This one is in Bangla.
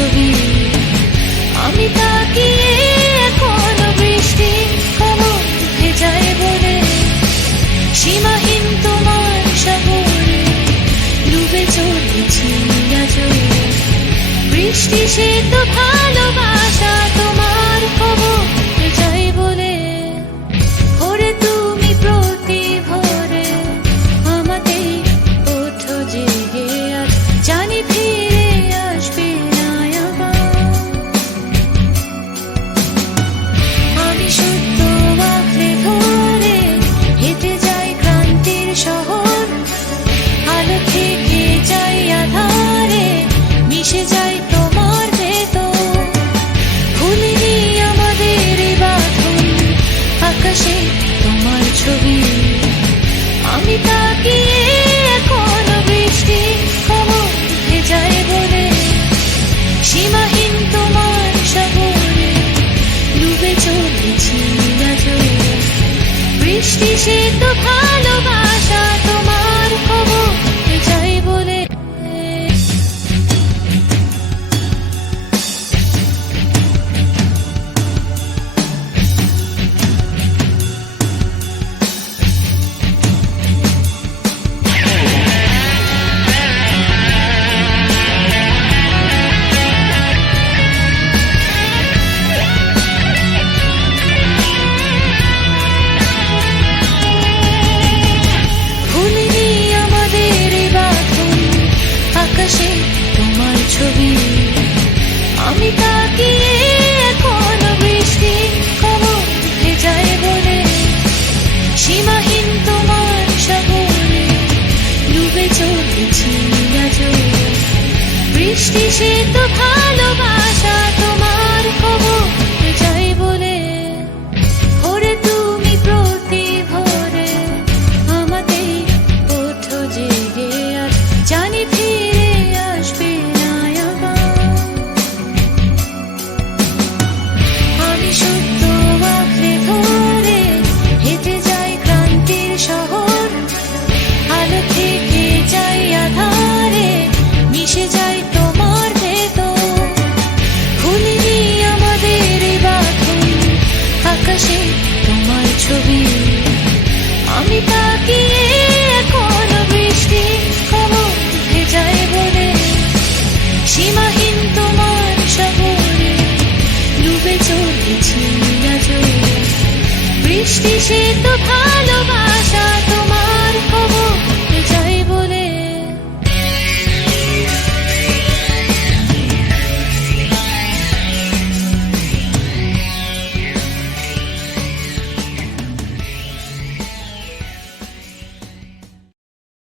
ছবি। আমি তাকিয়ে এখনো বৃষ্টি কমল ভেজায় বলে, সীমাহীন তোমার সাগরে ডুবে চলেছি আজও। বৃষ্টি সে তো ভালোবাসা, তোমার খবর যাই বলে। ওরে তুমি প্রতি ভোরে আমাকে ওঠো জেগে, আজ জানি ফিরে আসবে না আবার। আমি সত্য আঁকড়ে ধরে হেঁটে যাই ক্রান্তির শহর, আলো থেকে যাই আধারে মিশে যাই তোমার ভেতর। ভুলিনি আমাদের এই বাঁধন, আকাশে তোমার ছবি। আমি তাকিয়ে এখনো বৃষ্টি কমল ভেজায় বলে, সীমাহীন তোমার সাগরে ডুবে চলেছি আজও। বৃষ্টি সে তো ভালোবাসা, তোমার খবর যাই বলে। ভুলিনি আমাদের এই বাঁধন, আকাশে তোমার ছবি। আমি তাকিয়ে এখনো বৃষ্টি কমল ভেজায় বলে, সীমাহীন তোমার সাগরে ডুবে চলেছি আজও। বৃষ্টি সে তো